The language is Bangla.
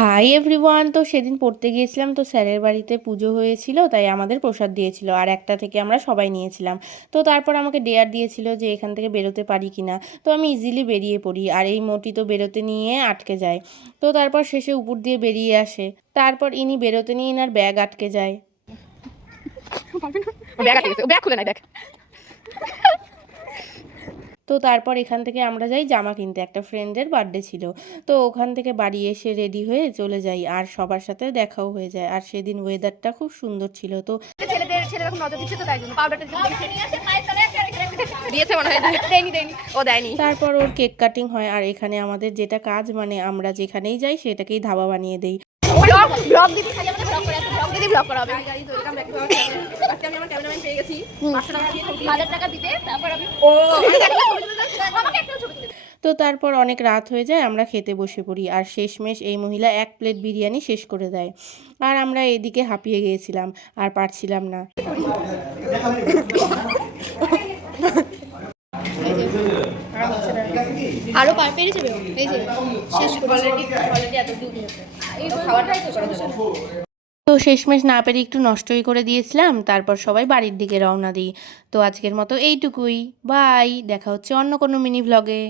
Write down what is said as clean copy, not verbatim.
Hi everyone. তো সেদিন পড়তে গিয়েছিলাম, তো স্যারের বাড়িতে পুজো হয়েছিল, তাই আমাদের প্রসাদ দিয়েছিল আর একটা থেকে আমরা সবাই নিয়েছিলাম। তো তারপর আমাকে ডেয়ার দিয়েছিল যে এখান থেকে বেরোতে পারি কিনা। তো আমি ইজিলি বেরিয়ে পড়ি আর এই মোটি তো বেরোতে নিয়ে আটকে যায়। তো তারপর শেষে উপর দিয়ে বেরিয়ে আসে। তারপর ইনি বেরোতে নিয়ে ইনার ব্যাগ আটকে যায়। ব্যাগ খুলে নাই দেখ। তো তারপর এখান থেকে আমরা যাই জামা কিনতে, একটা ফ্রেন্ডের বার্থডে ছিল। তো ওখান থেকে বাড়ি এসে রেডি হয়ে চলে যাই আর সবার সাথে দেখাও হয়ে যায়। আর সেদিন ওয়েদারটা খুব সুন্দর ছিল। তো ছেলেরা খুব নজর দিচ্ছে, তো তাই জন্য পাউডারটা দিয়েছে মনে হয়। দেয়নি ও দেয়নি। তারপর ওর কেক কাটিং হয় আর এখানে আমাদের যেটা কাজ, মানে আমরা যেখানেই যাই সেটাকেই ধাবা বানিয়ে দেই। ব্লগ দিদি খালি আমাদের ব্লগ করে, একটা ব্লগ দিদি ব্লগ করা হবে। Guys welcome back to our channel. আজকে আমি আমার ক্যামেরাম্যান পেয়ে গেছি। 500 টাকা দিয়ে 1000 টাকা দিতে, তারপর আমি আমাকে একটা ছবি তুলে। তো তারপর অনেক রাত হয়ে যায়, আমরা খেতে বসে পড়ি আর শেষমেশ এই মহিলা 1 প্লেট বিরিয়ানি শেষ করে দেয়। আর আমরা এদিকে হাঁপিয়ে গিয়েছিলাম আর পারছিলাম না। আরো পেরে যাবে, এই যে শেষ করে অলরেডি এত দূর হয়েছে। এই খাওয়াটাই তো করা যাবে। তো শেষমেশ না পেরে একটু নষ্টই করে দিয়েছিলাম। তারপর সবাই বাড়ির দিকে রওনা দিই। তো আজকের মতো এইটুকুই। বাই, দেখা হচ্ছে অন্য কোনো মিনি ভ্লগে।